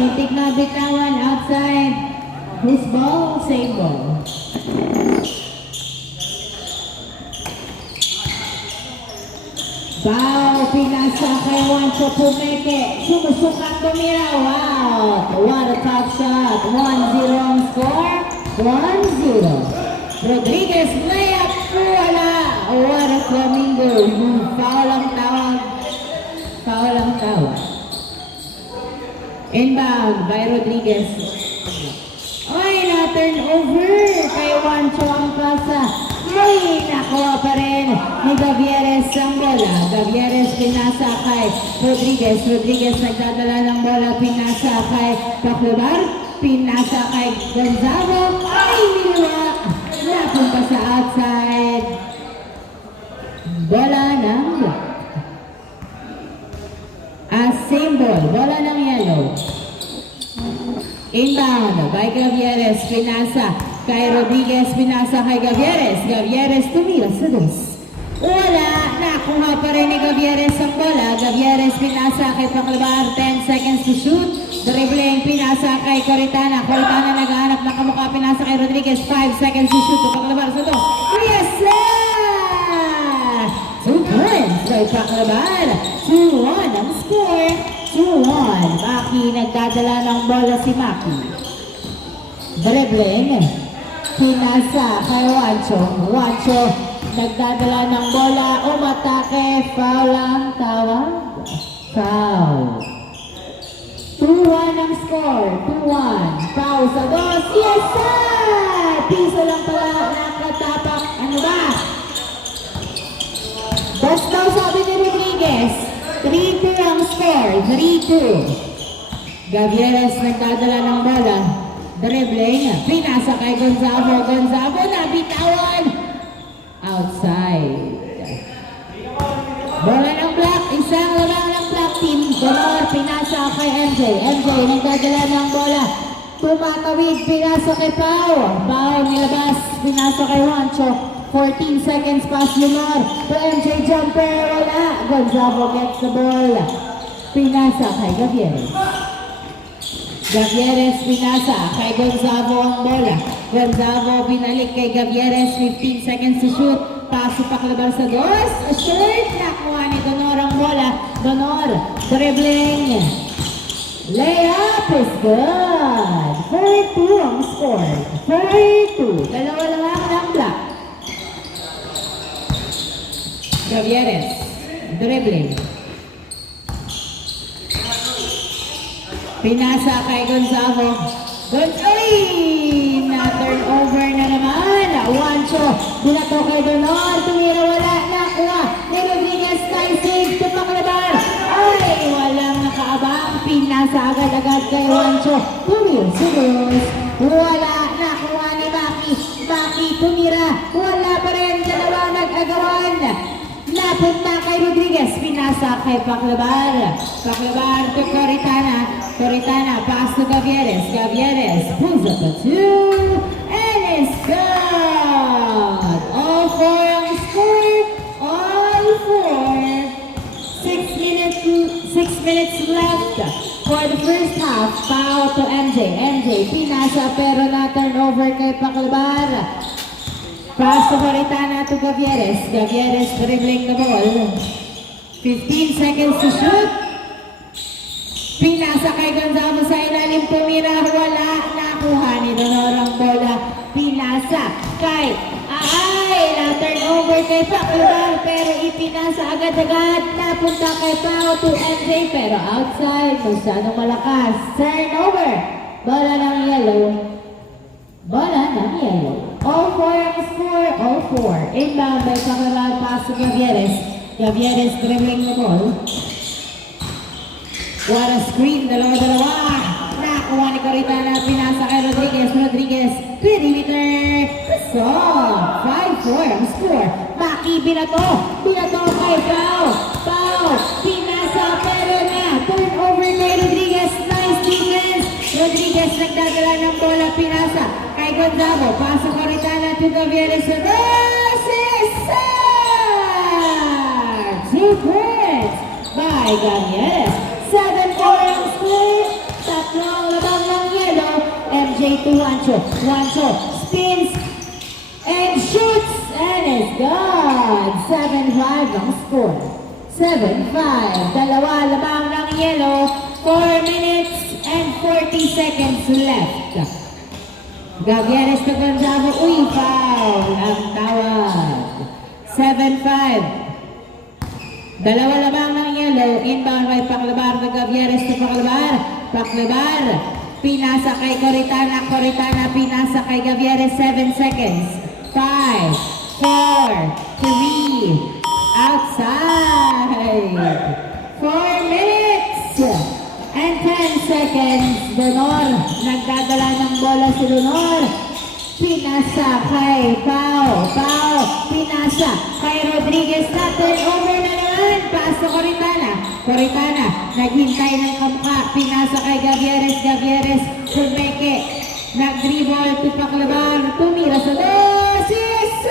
muntik na bitawan outside. His ball, same ball. Foul, pinasa kay Juancho Pumeke. Sumusukat tumira. Wow! What a top shot. 1-0 ang score. 1-0. Rodriguez layup. Wala. What a flamingo. Foul ang tawag. Foul ang tawag. Inbound by Rodriguez. Ay, na-turn over kay Juancho ang pasa. Ay, nakuha pa rin ni Gavieres ang bola. Gavieres pinasa kay Rodriguez. Rodriguez nagdadala ng bola. Pinasa kay Paclubar. Pinasa kay Gonzalo. Ay, niliwa. Napunta sa outside. Bola ng black. Same ball. Bola ng yellow. Inbound by Gavieres. Pinasa kay Rodriguez. Pinasa kay Gavieres. Gavieres tumira sa dos. Wala. Nakuha pa rin ni Gavieres ang bola. Gavieres pinasa kay Paclabar. 10 seconds to shoot. Dribbling. Pinasa kay Coritana. Coritana naghahanap ng kamukha. Pinasa kay Rodriguez. 5 seconds to shoot. Paclabar sa dos. Yes, sir! 2 points kay Paclabar. 2-1 ang score. 2-1. Maki nagdadala ng bola si Maki. Dribbling. Pinasa kay Juancho. Juancho nagdadala ng bola. Umatake. Foul ang tawag. Foul. 2-1 ang score. 2-1. Foul sa dos. Yes, sir! Piso lang pala nakatapak. Ano ba? Dos daw sabi ni Rodriguez. 3-2 ang score. 3-2. Gavieres nagdadala ng bola. Dribbling. Pinasa kay Gonzalo. Gonzalo nabitawan. Outside. Bola ng black. Isang lamang ng black team. Donor. Pinasa kay MJ. MJ nagdadala ng bola. Tumatawid. Pinasa kay Pau. Pau nilabas. Pinasa kay Juancho. 14 seconds pass Lunor. To MJ jumper. Wala. Gonzalo gets the ball. Pinasa kay Gavieres. Gavieres pinasa kay Gonzalo ang bola. Gonzalo binalik kay Gavieres. 15 seconds to shoot. Paso Paclabar sa dos. Short. Nakuha ni Donor ang bola. Donor. Dribbling. Layup is good. 4-2 ang score. 4-2. Dalawa lang ang black. Gavieres. Dribbling. Pinasa kay Gonzalo. Ay! Na-turn over na naman. Juancho. Binato kay Donor. Tumira wala. Nakuha. Ni Rodriguez. Nice save to Paclabar. Ay! Walang nakaabang. Pinasa agad-agad kay Juancho. Tumira sigos. Wala. Nakuha ni Maki. Maki tumira. Wala pa rin. Dalawa nag-agawan. Napunta kay Rodriguez. Pinasa kay Paclabar. Paclabar to Coritana. Coritana, pass to Gavieres. Gavieres pulls up a 2 and it's good. All 4 ang score. All 4. 6 minutes left for the first half. Foul to MJ. MJ pinasa pero na-turn over kay Paclabar. Pass to Coritana to Gavieres. Gavieres dribbling the ball. 15 seconds to shoot. Pinasa kay Gonzalo sa ilalim. Tumira. Wala. Nakuha ni Donor ang bola. Pinasa kay na-turn over kay Paclabar pero ipinasa agad-agad. Napunta kay Pau to MJ pero outside. Masyadong malakas. Turnover. Bola ng yellow. Bola ng yellow. All 4 ang score. All 4. Inbound by Paclabar. Pass to Gavieres. Gavieres dribbling the ball. What a screen. Dalawa-dalawa. Nakuha ni Coritana. Pinasa kay Rodriguez. Rodriguez. Perimeter. So, 5-4 ang score. Maki binato. Binato kay Pau. Pau. Pinasa pero na. Turn over kay Rodriguez. Nice defense. Rodriguez nagdadala ng bola. Pinasa kay Gonzalo. Pasa Coritana to Gavieres. Two points by Gavieres. 7-4 ang score. Tatlo to Juancho. Juancho spins and shoots and is good. 7-5 ang score. 7-5. Dalawa lamang ng yellow. 4 minutes and 40 seconds left. Gavieres to Gonzaga. Uy, foul ang tawag. 7-5. Dalawa lamang ng yellow. Inbound by Paclabar na Gavieres to Paclabar. Paclabar. Pinasa kay Coritana. Coritana pinasa kay Gavieres. 7 seconds. 5, 4, 3. Outside. 4 minutes and 10 seconds. Donor. Nagdadala ng bola si Donor. Pinasa kay Pau. Pau. Pinasa kay Rodriguez na. Turnover na naman. Paso Coritana. Coritana. Naghintay ng kamukha. Pinasa kay Gavieres. Gavieres. Sumeke. Nag-dribble to Paclabar. Tumira sa dos. Yes!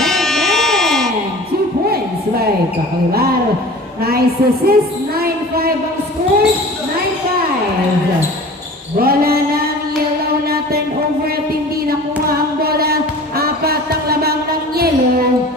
Bang! 2 points by Paclabar. Nice assist. 9-5 ang score. 9-5. Bola ng yellow na turnover at hindi nakuha ang bola. 4 ang labang ng yellow.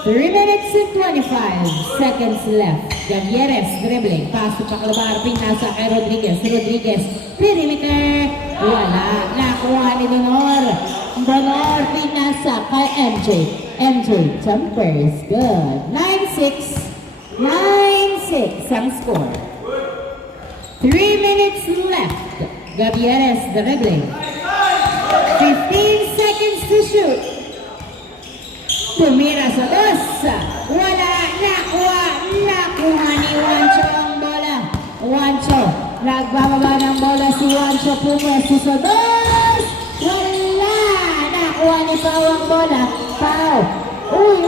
3 minutes and 25 seconds left. Gavieres dribbling. Pass to Paclabar. Pinasa kay Rodriguez. Rodriguez. Perimeter. Wala. Nakuha ni Donor. Donor. Pinasa kay MJ. MJ. Jumpers. Good. 9-6. 9-6 ang score. 3 minutes left. Gavieres dribbling. 15 seconds to shoot. Tumira sa dos. Wala. Nakuha. Nakuha ni Juancho ang bola. Juancho. Nagbababa ng bola si Juancho. Pumesto sa dos. Wala. Nakuha ni Pau ang bola. Pau. Uy.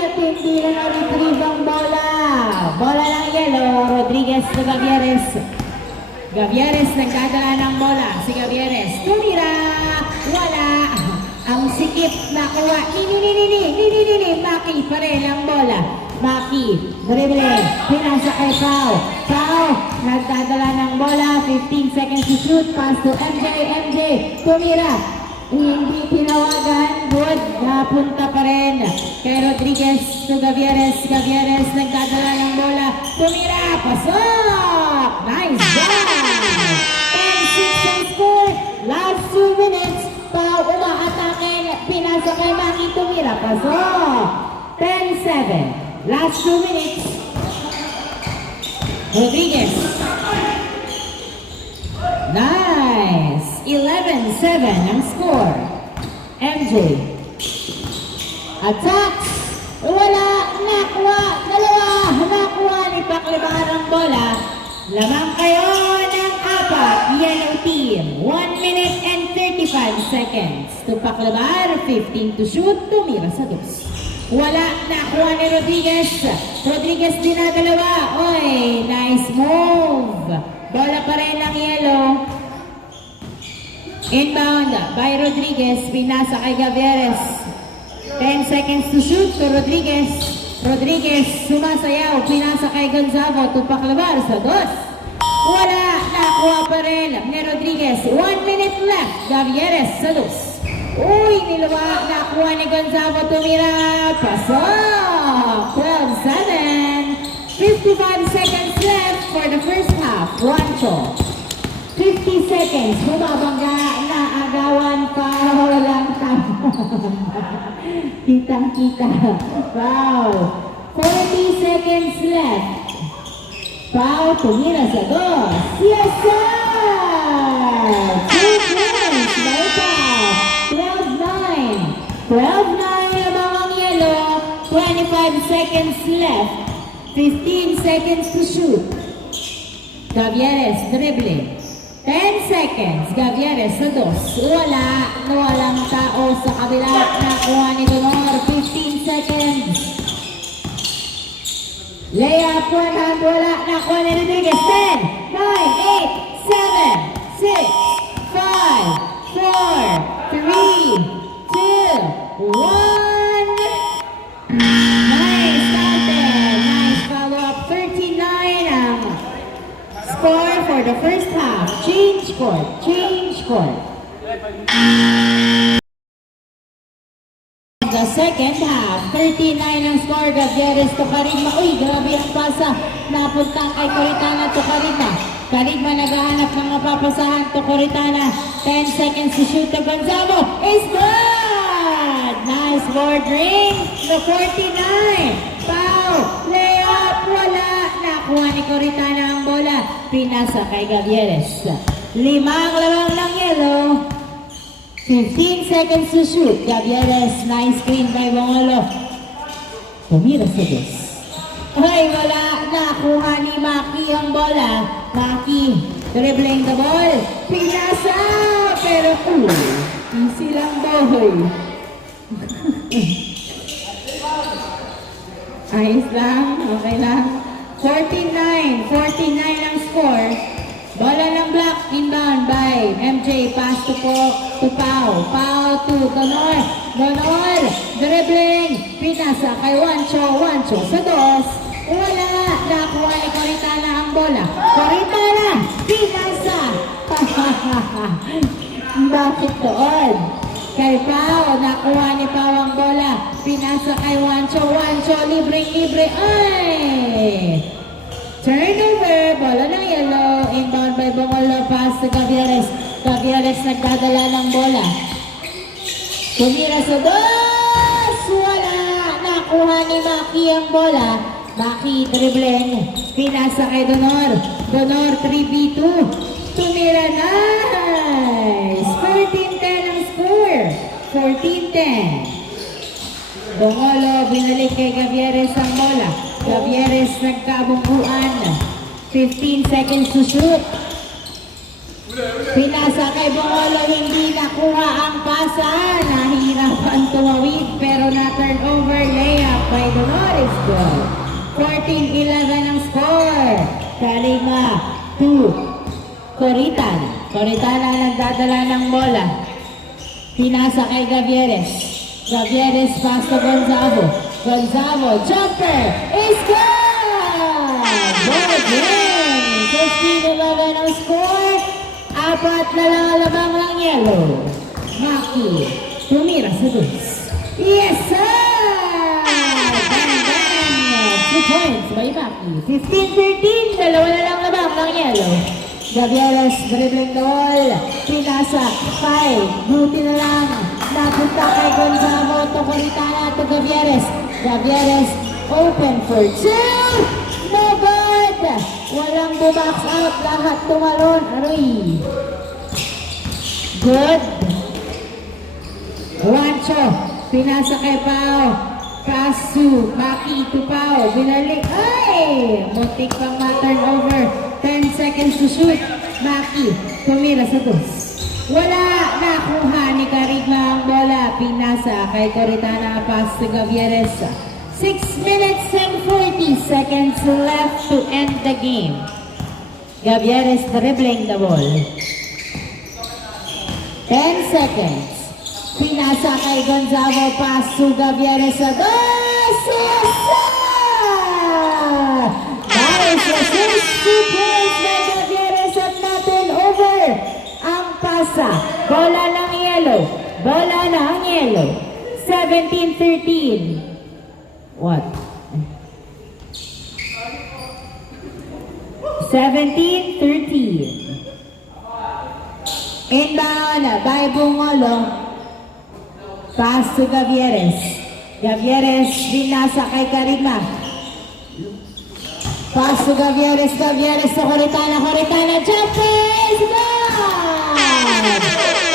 At hindi na na-retrieve ang bola. Bola ng yellow. Rodriguez to Gavieres. Gavieres nagdadala ng bola. Si Gavieres. Tumira. Wala. Ang sikip nakuha. Maki pa rin ang bola. Maki. Dribbling. Pinasa kay Pau. Pau. Nagdadala ng bola. 15 seconds to shoot. Pass to MJ. MJ. Tumira. Hindi tinawagan. Good. Napunta pa rin. Kay Rodriguez to Gavieres. Gavieres nagdadala ng bola. Tumira. Pasok. Nice job. 10-6 ang score. Last 2 minutes. Pau umaatake. Pinasa kay Maki. Tumira. Pasok. 10-7. Last 2 minutes. Rodriguez. Nice. 11-7 ang score. MJ. Attacks. Wala. Nakuha. Dalawa. Nakuha ni Paclabar ang bola. Lamang kayo ng 4. Yellow team. 1 minute and 35 seconds. To Paclabar. 15 to shoot. Tumira sa dos. Wala. Nakuha ni Rodriguez. Rodriguez dinadalawa. Oy. Nice move. Bola pa rin ng yellow. Inbound by Rodriguez. Pinasa kay Gavieres. 10 seconds to shoot to Rodriguez. Rodriguez sumasayaw. Pinasa kay Gonzaga to Paclabar sa dos. Wala. Nakuha pa rin ni Rodriguez. 1 minute left. Gavieres sa dos. Uy, nilawa. Nakuha ni Gonzaga. Tumira. Pasok. 12-7. 55 seconds left for the first half. Juancho. 50 seconds. Bumabangga na agawan pa. Walang tama. Kitang-kita. Wow. 40 seconds left. Pau tumira sa dos. Yes, sir! 2 points. By Pau. 12-9. 12-9 lamang ang yellow. 25 seconds left. 15 seconds to shoot. Gavieres dribbling. 10 seconds. Gavieres sa dos. Wala. Walang tao sa kabila. Nakuha ni Donor. 15 seconds. Layup. One hand. Wala. Nakuha ni Rodriguez. 10, 9, 8, 7, 6, 5, 4, 3, 2, 1. Nice, Nice follow-up. 39 ang score for the the first half. Change court. Change court. The second half, 39 ang score. Gavieres to Carigma. Uy, grabe ang pasa. Napunta kay Coritana to Carigma. Carigma naghahanap ng mapapasahan to Coritana. 10 seconds to shoot. The Gonzalo is good! Nice board ring. The 49. Foul. Layup. Wala. Nakuha ni Coritana ang bola. Pinasa kay Gavieres. 5 lamang ng yellow. 15 seconds to shoot. Gavieres, nice screen by Bongolo. Tumira sa dos. Ay, wala. Nakuha ni Maki ang bola. Maki, dribbling the ball. Pinasa! Pero, easy lang boy. Ayos lang. Okay lang. 49 ang score. Bola ng block, inbound by MJ, pass to Pau. Pau to Donor. Donor, dribbling, pinasa kay Wancho sa dos. Wala, nakuha ni Coritana ang bola. Coritana, pinasa. Bakit doon? Kay Pau, nakuha ni Pau ang bola. Pinasa kay Wancho, libre. Ay! Turnover, bola ng yellow, inbound by Bongolo, pass to Gavieres. Gavieres nagdadala ng bola. Tumira sa dos! Wala! Nakuha ni Maki ang bola. Maki dribbling. Pinasa kay Donor. Donor 3v2. Tumira, nice! 14-10 ang score. 14-10. Bongolo, binalik kay Gavieres ang bola. Gavieres nagkabungguan. 15 seconds to shoot. Pinasa kay Bongolo, hindi nakuha ang pasa. Nahihirapan tumawid pero na-turn over. Layup by Dolores Goal. 14-11 ang score. Carigma 2. Coritana nagdadala ng bola. Pinasa kay Gavieres. Gavieres pass to Gonzalo, jumper, is good! Good game! 15-11 ang score. 4 na lang lamang ng yellow. Maki, tumira sa dos. Yes, sir! Bang! 2 points by Maki. 15-13, 2 na lang lamang ng yellow. Gavieres dribbling the ball. Pinasa, 5. Buti na lang. Napunta kay Gonzalo to Coritana to Gavieres. Gavieres open for 2. No good. Walang bumax out. Lahat tumalon. Aroy. Good. Wancho. Pinasa kay Pau. Pass to Maki to Pau. Binalik. Ay! Muntik pang ma-turn over. 10 seconds to shoot. Maki. Tumira sa dos. Wala, nakuha ni Carigma ang bola. Pinasa kay Coritana, pass to Gavieres. 6 minutes and 40 seconds left to end the game. Gavieres dribbling the ball. 10 seconds. Pinasa kay Gonzalo, pass to Gavieres. Yes, nice assist. 2 points by Gavieres at natin over. Pasa, bola ng yellow. 17-13. What? 17-13. Inbound by Bongolo. Pass to Gavieres. Gavieres binasa kay Carigma. Pass to Gavieres to Coritana. Jumper is gone!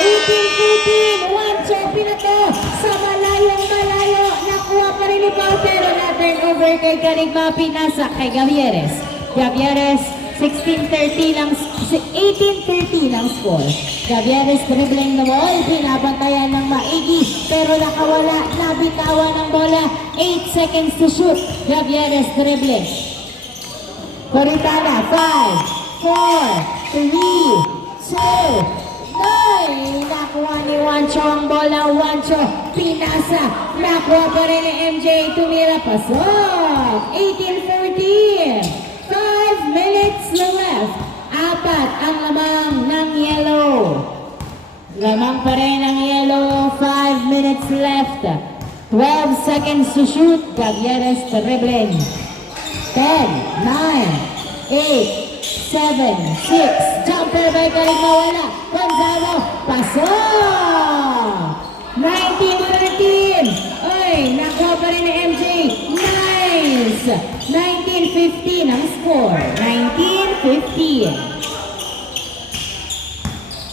18-14, Wancho pinato sa malayo. Nakuha pa rin ni Pau pero na-turn over kay Carigma. Pinasa kay Gavieres. 18-13 ang score. Gavieres dribbling the ball. Pinabantayan ng maigi pero nakawala. Nabitawan ng bola. 8 seconds to shoot. Gavieres dribbling. Coritana, 5, 4, 3, 2, nakuha ni Wancho ang bola. Wancho, pinasa. Nakuha pa rin ni MJ. Tumira, pasok. 18-14. 5 minutes left. 4 seconds to shoot. Gavieres dribbling. 10, 9, 8, 7, 6. Jumper by Karigma, wala. Gonzalo, pasok! 19-13. Oy, nakuha pa rin ni MJ. Nice! 19-15 ang score. 19-15.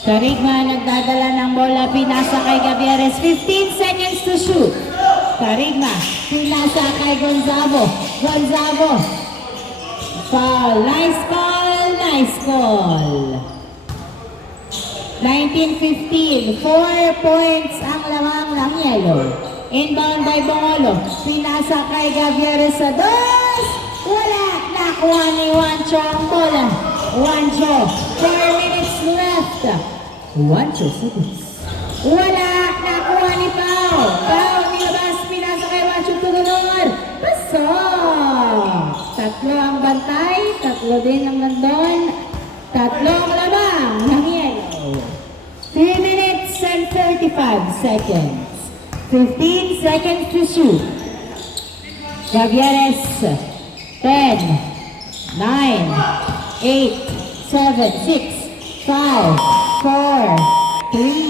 Karigma nagdadala ng bola, pinasa kay Gavieres, 15 seconds to shoot. Karigma, pinasa kay Gonzalo. Gonzalo, foul, nice call, nice call. 19-15, 4 points ang lamang ng yellow. Inbound by Bongolo, pinasa kay Gavieres sa dos. Wala, nakuha ni Juancho ang bola. Juancho, 4 minutes left. Juancho sa dos. Wala, nakuha ni Pao. Pao, nilabas, pinasa kay Juancho Tudunor. Pasok. Tatlo ang bantay, tatlo din ang nandun. Tatlo ang lamang ng yellow. 3 minutes and 35 seconds. 15 seconds to shoot. Gavieres, 10, 9, 8, 7, 6, 5, 4, 3,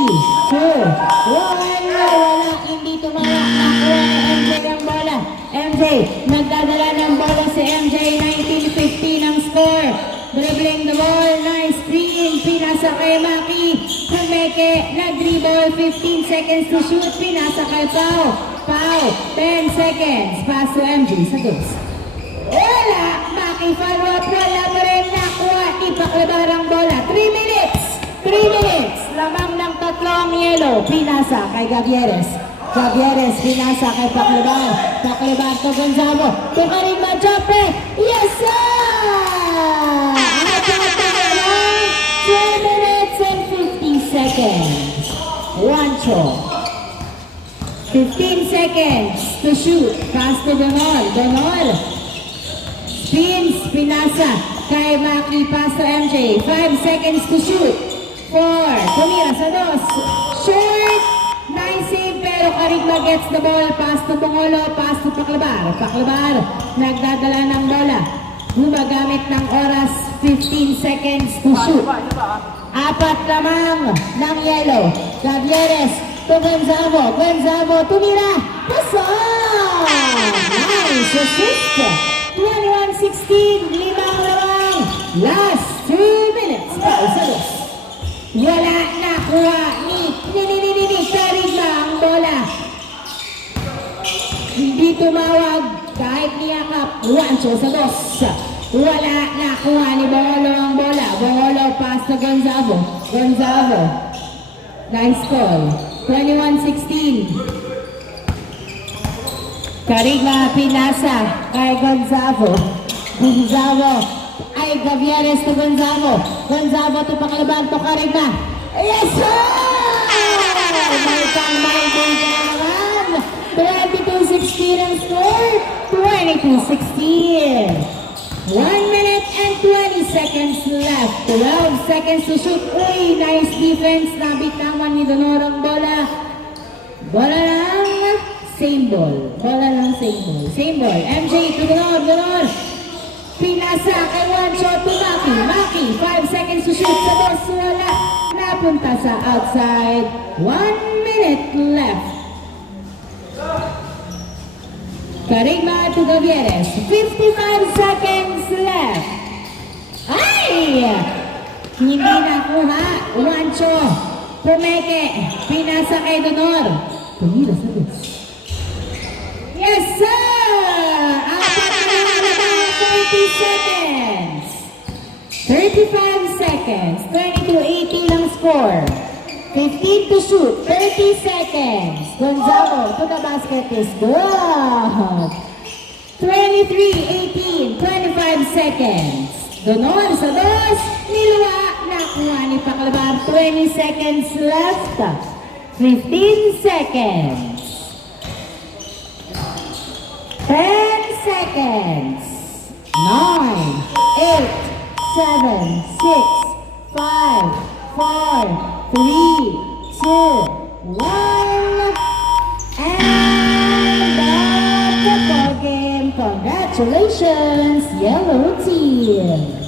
2, 1. Wala, hindi tumawak. Nakuha ni MJ ang bola. MJ, nagdadala ng bola si MJ. 19-15 ang score. Dribbling the ball, nice screen, pinasa kay Maki. Kumeke, nag-dribble, 15 seconds to shoot, pinasa kay Pao. Pao, 10 seconds, pass to MJ sa dos. Wala, Maki follow up, wala pa rin nakuha, ipaklabar ang bola. 3 minutes, lamang ng tatlong yellow, pinasa kay Gavieres. Gavieres, pinasa kay Paklabar. Paklabar to Gonzalo. Karigma, jumper, yes sir! 2 minutes and 50 seconds. Juancho. 15 seconds to shoot. Pass to Donol. Donol. Spins. Pinasa. Kay Maki. Pass to MJ. 5 seconds to shoot. 4. Tumira sa dos. Short. Nice save. Pero Karigma gets the ball. Pass to Bongolo. Pass to Paklabar. Paklabar. Nagdadala ng bola. Gumagamit ng oras, 15 seconds to shoot. Apat lamang ng yellow. Gavieres to Gonzalo. Gonzalo, tumira. Pasok! Nice assist. 21-16, limang lamang. Last 2 minutes. Pausados. Wala nakuha ni Karigma ang bola. Hindi tumawag. Kahit niyakap, Juancho sa dos. Wala, nakuha ni Bongolo ang bola. Bongolo, pass to Gonzalo. Gonzalo. Nice call. 21-16. Karigma, pinasa kay Gonzalo. Gonzalo. Ay, Gavieres to Gonzalo. Gonzalo to Paklabar to Karigma. Yes, sir! May pang-minding ka naman. 22-16 ang score. 22-16. 1 minute and 20 seconds left. 12 seconds to shoot. Uy, nice defense. Nabitawan ni Donor ang bola. Bola lang. Same ball. Bola lang, same ball. Same ball. MJ to Donor. Donor. Pinasa kay Juancho to Maki. Maki, 5 seconds to shoot. Sa dos, wala. Napunta sa outside. 1 minute left. Karigma to Gavieres. 55 seconds left. Ay! Hindi nakuha. Juancho. Pumeke. Pinasa kay Donor. Tumira sa dos. Yes, sir! Apat na 30 seconds. 35 seconds. 22-18 ang score. 15 to shoot. 30 seconds. Gonzalo to the basket is good. 23-18. 25 seconds. Donor sa dos. Niluwa. Nakuha ni Paklabar. 20 seconds left. 15 seconds. 10 seconds. 9, 8, 7, 6, 5, 4, 3, 2, 1, and Congratulations, Yellow Team!